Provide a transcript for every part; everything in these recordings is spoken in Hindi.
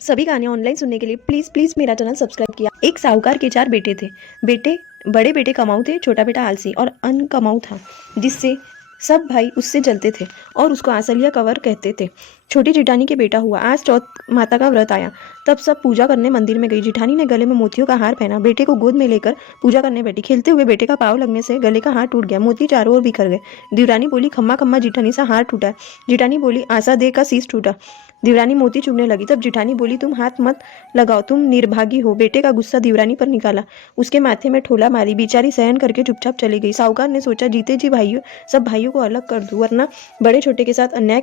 सभी गाने ऑनलाइन सुनने के लिए प्लीज़ प्लीज़ मेरा चैनल सब्सक्राइब किया। एक साहूकार के 4 बेटे थे। बड़े बेटे कमाऊ थे, छोटा बेटा आलसी और अनकमाऊ था, जिससे सब भाई उससे जलते थे और उसको आसलिया कंवर कहते थे। छोटी जेठानी के बेटा हुआ। आज चौथ माता का व्रत आया, तब सब पूजा करने मंदिर में गई। जेठानी ने गले में मोतियों का हार पहना, बेटे को गोद में लेकर पूजा करने बैठी। खेलते हुए बेटे का पाँव लगने से गले का हार टूट गया, मोती चारों ओर बिखर गए। देवरानी बोली, खम्मा खम्मा जेठानी सा हार टूटा है। जेठानी बोली, आशा दे का शीश टूटा। देवरानी मोती चुभने लगी, तब जेठानी बोली, तुम हाथ मत लगाओ, तुम निर्भागी हो। बेटे का गुस्सा देवरानी पर निकाला, उसके माथे में ठोला मारी। बेचारी सहन करके चुपचाप चली गई। साहूकार ने सोचा, जीते जी सब भाइयों को अलग कर दूं, वरना बड़े छोटे के साथ अन्याय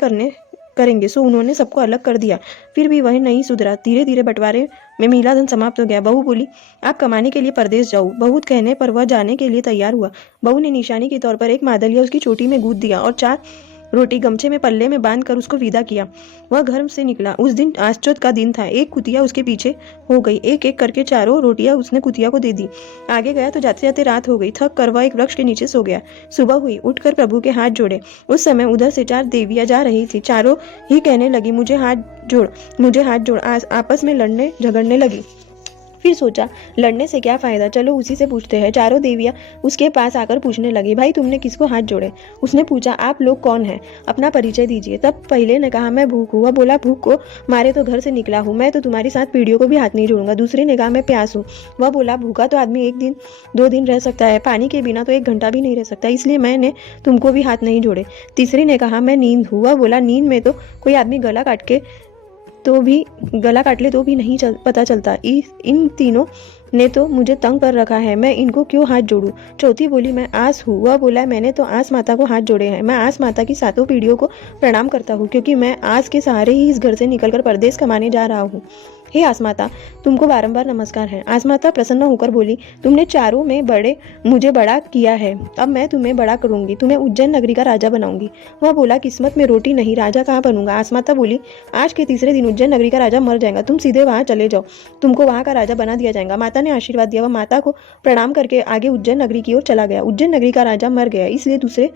करेंगे। सो उन्होंने सबको अलग कर दिया। फिर भी वह नहीं सुधरा। धीरे धीरे बंटवारे में मिला धन समाप्त हो गया। बहू बोली, आप कमाने के लिए परदेश जाओ। बहू कहने पर वह जाने के लिए तैयार हुआ। बहू ने निशानी के तौर पर एक मादलिया उसकी चोटी में गूंथ दिया और 4 रोटी गमछे में पल्ले में बांध कर उसको विदा किया। वह घर से निकला। उस दिन आश्चोत का दिन था। एक कुतिया उसके पीछे हो गई। एक एक करके 4 रोटियां उसने कुतिया को दे दी। आगे गया तो जाते जाते रात हो गई। थक कर वह एक वृक्ष के नीचे सो गया। सुबह हुई, उठकर प्रभु के हाथ जोड़े। उस समय उधर से 4 देवियां जा रही थी। चारों ही कहने लगी, मुझे हाथ जोड़, मुझे हाथ जोड़। आपस में लड़ने झगड़ने लगी। फिर सोचा, लड़ने से क्या फायदा, चलो उसी से पूछते हैं। चारों देवियां उसके पास आकर पूछने लगी, भाई तुमने किसको हाथ जोड़े? उसने पूछा, आप लोग कौन हैं, अपना परिचय दीजिए। तब पहले ने कहा, मैं भूख हूँ। वह बोला, भूख को मारे तो घर से निकला हूँ, मैं तो तुम्हारी साथ पीढ़ियों को भी हाथ नहीं जोड़ूंगा। दूसरे ने कहा, मैं प्यास हूँ। वह बोला, भूखा तो आदमी 1 दिन 2 दिन रह सकता है, पानी के बिना तो 1 घंटा भी नहीं रह सकता, इसलिए मैंने तुमको भी हाथ नहीं जोड़े। तीसरी ने कहा, मैं नींद हूँ। वह बोला, नींद में तो कोई आदमी गला काट ले तो भी नहीं पता चलता। इन तीनों ने तो मुझे तंग कर रखा है, मैं इनको क्यों हाथ जोड़ूं? चौथी बोली, मैं आस हूँ। वह बोला, मैंने तो आस माता को हाथ जोड़े हैं। मैं आस माता की 7 पीढ़ियों को प्रणाम करता हूँ, क्योंकि मैं आस के सहारे ही इस घर से निकलकर परदेश कमाने जा रहा हूँ। हे आसमाता, तुमको बारंबार नमस्कार है। आसमाता प्रसन्न होकर बोली, तुमने चारों में मुझे बड़ा किया है, अब मैं तुम्हें बड़ा करूंगी, तुम्हें उज्जैन नगरी का राजा बनाऊंगी। वह बोला, किस्मत में रोटी नहीं, राजा कहाँ बनूंगा? आसमाता बोली, आज के तीसरे दिन उज्जैन नगरी का राजा मर जाएगा, तुम सीधे वहां चले जाओ, तुमको वहां का राजा बना दिया जाएगा। माता ने आशीर्वाद दिया। वह माता को प्रणाम करके आगे उज्जैन नगरी की ओर चला गया। उज्जैन नगरी का राजा मर गया, इसलिए दूसरे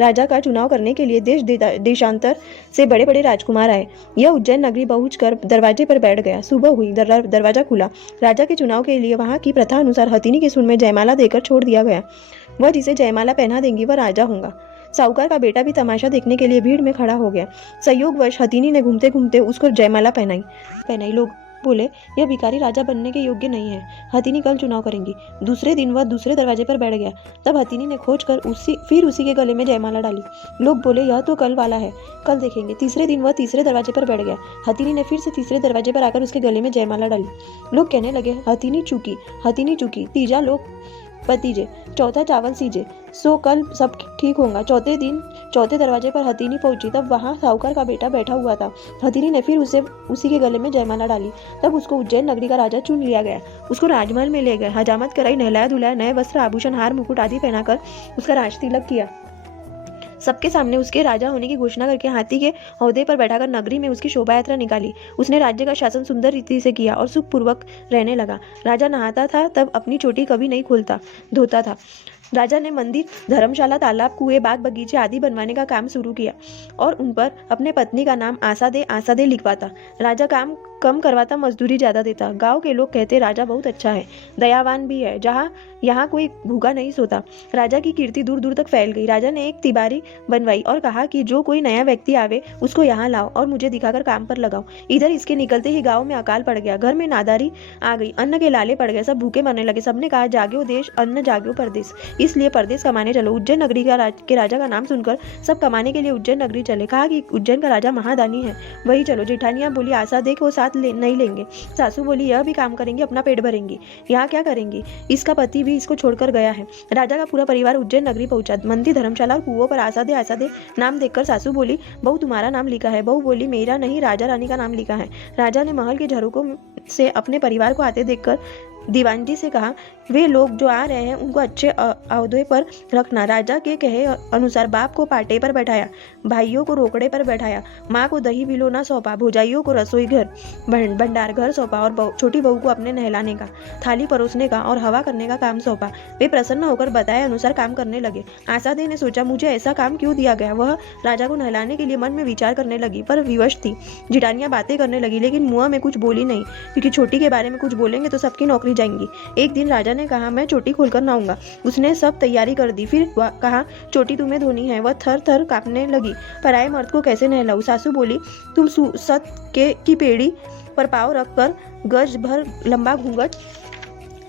राजा का चुनाव करने के लिए देश देशांतर से बड़े बड़े राजकुमार आए। यह उज्जैन नगरी पहुंच कर दरवाजे पर बैठ गया। सुबह हुई, दरवाजा खुला। राजा के चुनाव के लिए वहां की प्रथा अनुसार हथिनी के सूंड में जयमाला देकर छोड़ दिया गया। वह जिसे जयमाला पहना देंगी वह राजा होगा। साहूकार का बेटा भी तमाशा देखने के लिए भीड़ में खड़ा हो गया। संयोगवश हथिनी ने घूमते घूमते उसको जयमाला पहनाई। लोग बोले, यह भिखारी राजा बनने के योग्य नहीं है, हथिनी कल चुनाव करेंगी। दूसरे दिन वह दूसरे दरवाजे पर बैठ गया। तब हथिनी ने खोज कर फिर उसी के गले में जयमाला डाली। लोग बोले, यह तो कल वाला है, कल देखेंगे। तीसरे दिन वह तीसरे दरवाजे पर बैठ गया। हथिनी ने फिर से तीसरे दरवाजे पर आकर उसके गले में जयमाला डाली। लोग कहने लगे, हथिनी चूकी, तीजा लोग पतीजे, चौथा चावल सीजे, सो कल सब ठीक होगा। चौथे दिन चौथे दरवाजे पर हथिनी पहुंची। तब वहां साहूकार का बेटा बैठा हुआ था। हथिनी ने फिर उसी के गले में जयमाला डाली। तब उसको उज्जैन नगरी का राजा चुन लिया गया। उसको राजमहल में ले गए, हजामत कराई, नहलाया धुलाया, नए वस्त्र आभूषण हार मुकुट आदि पहनाकर उसका राज तिलक किया। सबके सामने उसके राजा होने की घोषणा करके हाथी के हौदे पर बैठाकर नगरी में उसकी शोभा यात्रा निकाली। उसने राज्य का शासन सुंदर रीति से किया और सुखपूर्वक रहने लगा। राजा नहाता था तब अपनी चोटी कभी नहीं धोता था। राजा ने मंदिर, धर्मशाला, तालाब, कुएं, बाग बगीचे आदि बनवाने का काम शुरू किया और उन पर अपने पत्नी का नाम आशा दे लिखवाता। राजा काम कम करवाता, मजदूरी ज्यादा देता। गांव के लोग कहते, राजा बहुत अच्छा है, दयावान भी है, यहाँ कोई भूखा नहीं सोता। राजा की कीर्ति दूर दूर तक फैल गई। राजा ने एक तिबारी बनवाई और कहा कि जो कोई नया व्यक्ति आवे उसको यहाँ लाओ और मुझे दिखाकर काम पर लगाओ। इधर इसके निकलते ही गाँव में अकाल पड़ गया, घर में नादारी आ गई, अन्न के लाले पड़ गए, सब भूखे मरने लगे। सबने कहा, जाग्यो देश, अन्न जाग्यो परदेश, इसलिए परदेश कमाने चलो। उज्जैन नगरी के राजा का नाम सुनकर सब कमाने के लिए उज्जैन नगरी चले। कहा कि उज्जैन का राजा महादानी है, वही चलो। जेठानियां बोली, आशा दे को साथ नहीं लेंगे। सासू बोली, यह भी काम करेंगी, अपना पेट भरेंगी, यहाँ क्या करेंगी, इसका पति भी इसको छोड़कर गया है। राजा का पूरा परिवार उज्जैन नगरी पहुंचा। मंदिर, धर्मशाला और कुओं पर आशा दे नाम देखकर सासू बोली, बहू तुम्हारा नाम लिखा है। बहू बोली, मेरा नहीं, राजा रानी का नाम लिखा है। राजा ने महल के झरोकों से अपने परिवार को आते देखकर दीवानजी से कहा, वे लोग जो आ रहे हैं उनको अच्छे अहदे पर रखना। राजा के कहे अनुसार बाप को पाटे पर बैठाया, भाइयों को रोकड़े पर बैठाया, माँ को दही बिलोना सौंपा, भौजाइयों को रसोई घर भंडार घर सौंपा और छोटी बहू को अपने नहलाने का, थाली परोसने का और हवा करने का काम सौंपा। वे प्रसन्न होकर बताए अनुसार काम करने लगे। आसादे ने सोचा, मुझे ऐसा काम क्यों दिया गया। वह राजा को नहलाने के लिए मन में विचार करने लगी, पर विवश थी। जिठानियाँ बातें करने लगी, लेकिन मुँह में कुछ बोली नहीं, क्योंकि छोटी के बारे में कुछ बोलेंगे तो सबकी नौकरी जाएंगी। एक दिन राजा ने कहा, मैं चोटी खोलकर नहाऊंगा। उसने सब तैयारी कर दी। फिर कहा, चोटी तुम्हें धोनी है। वह थर थर कांपने लगी। पराए मर्द को कैसे नहलाऊं। सासू बोली, तुम सत की पेड़ी पर पाँव रखकर गज भर लंबा घूंघट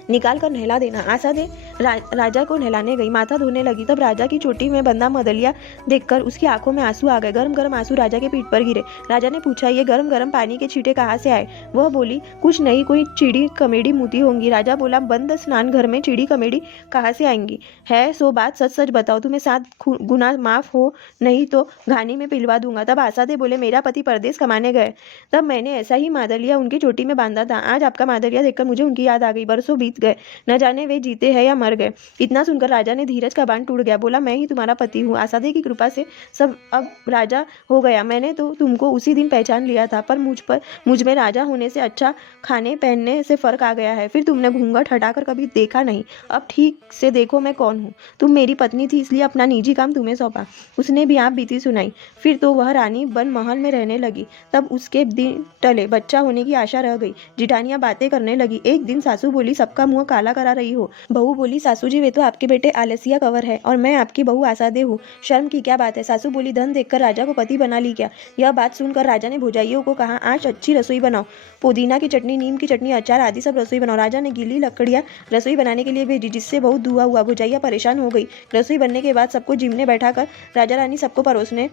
निकाल कर नहला देना। आसादे राजा को नहलाने गई, माथा धोने लगी। तब राजा की चोटी में बंधा मदलिया देखकर उसकी आंखों में आंसू आ गए। गरम गरम आंसू राजा के पीठ पर गिरे। राजा ने पूछा, ये गरम गरम पानी के छींटे कहाँ से आए। वह बोली, कुछ नहीं, कोई चिड़ी कमेडी मुती होंगी। राजा बोला, बंद स्नान घर में चिड़ी कमेडी कहाँ से आएंगी। है सो बात सच सच बताओ, तुम्हें 7 गुना माफ हो, नहीं तो घानी में पिलवा दूंगा। तब आसादे बोले, मेरा पति परदेश कमाने गए, तब मैंने ऐसा ही मादलिया उनकी चोटी में बांधा था। आज आपका मादलिया देखकर मुझे उनकी याद आ गई। बरसों बीत गए, न जाने वे जीते हैं या मर गए। इतना सुनकर राजा ने धीरज का बांध टूट गया। बोला, मैं ही तुम्हारा पति हूँ। आसादे की कृपा से सब अब राजा हो गया। मैंने तो तुमको उसी दिन पहचान लिया था, पर मुझ में राजा होने से अच्छा खाने पहनने से फर्क आ गया है। फिर तुमने घूंघट हटाकर कभी देखा नहीं। अब ठीक से देखो मैं कौन हूँ। तुम मेरी पत्नी थी, इसलिए अपना निजी काम तुम्हें सौंपा। उसने भी आप बीती सुनाई। फिर तो वह रानी बन महल में रहने लगी। तब उसके दिन टले, बच्चा होने की आशा रह गई। जिठानियां बातें करने लगी। एक दिन सासू बोली, सबका मुंह काला करा रही हो। बहू बोली, सासू जी वे तो आपके बेटे आलसिया कंवर है और मैं आपकी बहू आसादे हूँ, शर्म की क्या बात है। सासू बोली, धन देखकर राजा को पति बना ली क्या। यह बात सुनकर राजा ने भौजाइयों को कहा, आज अच्छी रसोई बनाओ, पुदीना की चटनी, नीम की चटनी, अचार आदि सब रसोई बनाओ। राजा ने गीली लकड़ियाँ रसोई बनाने के लिए भेजी, जिससे बहुत धुआं हुआ। भौजाइयाँ परेशान हो गई। रसोई बनने के बाद सबको जिमने बैठाकर राजा रानी सबको परोसने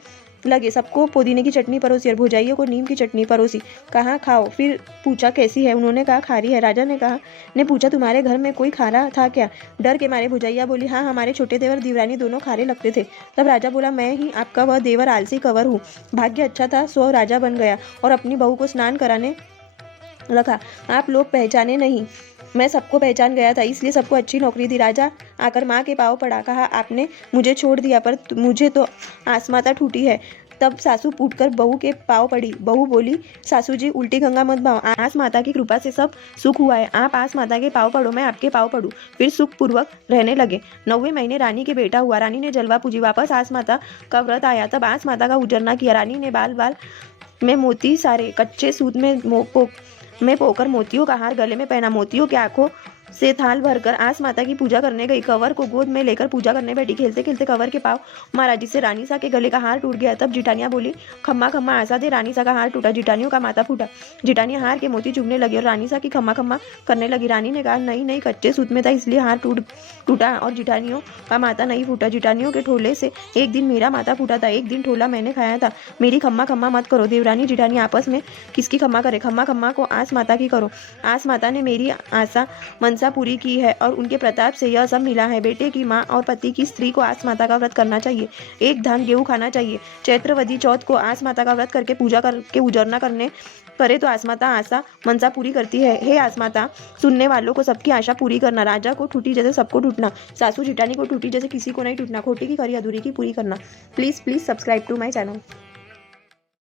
लगे। सबको पुदीने की चटनी परोसी और भौजाइयों को नीम की चटनी परोसी। कहा, खाओ। फिर पूछा, कैसी है। उन्होंने कहा, खारी है। राजा ने पूछा, तुम्हारे घर में कोई खारा था क्या। डर के मारे भौजाइया बोली, हाँ, हमारे छोटे देवर देवरानी दोनों खारे लगते थे। तब राजा बोला, मैं ही आपका वह देवर आलसी कंवर हूँ। भाग्य अच्छा था, सो राजा बन गया और अपनी बहू को स्नान कराने रखा। आप लोग पहचाने नहीं, मैं सबको पहचान गया था, इसलिए सबको अच्छी नौकरी दी। राजा आकर माँ के पाँव पड़ा। कहा, आपने मुझे छोड़ दिया, पर मुझे तो आसमाता टूटी है। तब सासू फूटकर बहू के पाँव पड़ी। बहू बोली, सासू जी उल्टी गंगा मत बहाओ, आस माता की कृपा से सब सुख हुआ है। आप आस माता के पाँव पड़ो, मैं आपके पाँव पड़ूं। फिर सुख पूर्वक रहने लगे। 9वें महीने रानी के बेटा हुआ। रानी ने जलवा पूजी। वापस आस माता का व्रत आया, तब आस माता का उजरना किया। रानी ने बाल बाल में मोती सारे, कच्चे सूत में पोकर मोतियों का हार गले में पहना। मोतियों की आंखों से थाल भरकर आस माता की पूजा करने गई। कंवर को गोद में लेकर पूजा करने बैठी। खेलते खेलते कंवर के पाँव मारा, जिससे रानी सा के गले का हार टूट गया। तब जिठानियां बोली, खम्मा खम्मा आसादे, रानी सा का हार टूटा। जिठानियों का माथा फूटा। जिठानियां हार के मोती चुभने लगी और रानी सा की खम्मा खम्मा करने लगी। रानी ने कहा, नहीं नहीं, कच्चे सूत में था इसलिए हार टूटा और जिठानियों का माथा नहीं फूटा। जिठानियों के ठोले से एक दिन मेरा माथा फूटा था, एक दिन ठोला मैंने खाया था। मेरी खम्मा खम्मा मत करो। देवरानी जिठानी आपस में किसकी खम्मा करे। खम्मा खम्मा को आस माता की करो। आस माता ने मेरी आशा मनसा पूरी की है और उनके प्रताप से यह सब मिला है। बेटे की माँ और पति की स्त्री को आस माता का व्रत करना चाहिए। एक धान गेहूँ खाना चाहिए। चैत्रवदी चौथ को आस माता का व्रत करके पूजा करके उजरना करे तो आस माता आशा मनसा पूरी करती है। हे आस माता, सुनने वालों को सबकी आशा पूरी करना। राजा को टूटी जैसे सबको टूटना, सासू जिठानी को टूटी जैसे किसी को नहीं टूटना। खोटी की करी अधूरी की पूरी करना। Please subscribe to my channel.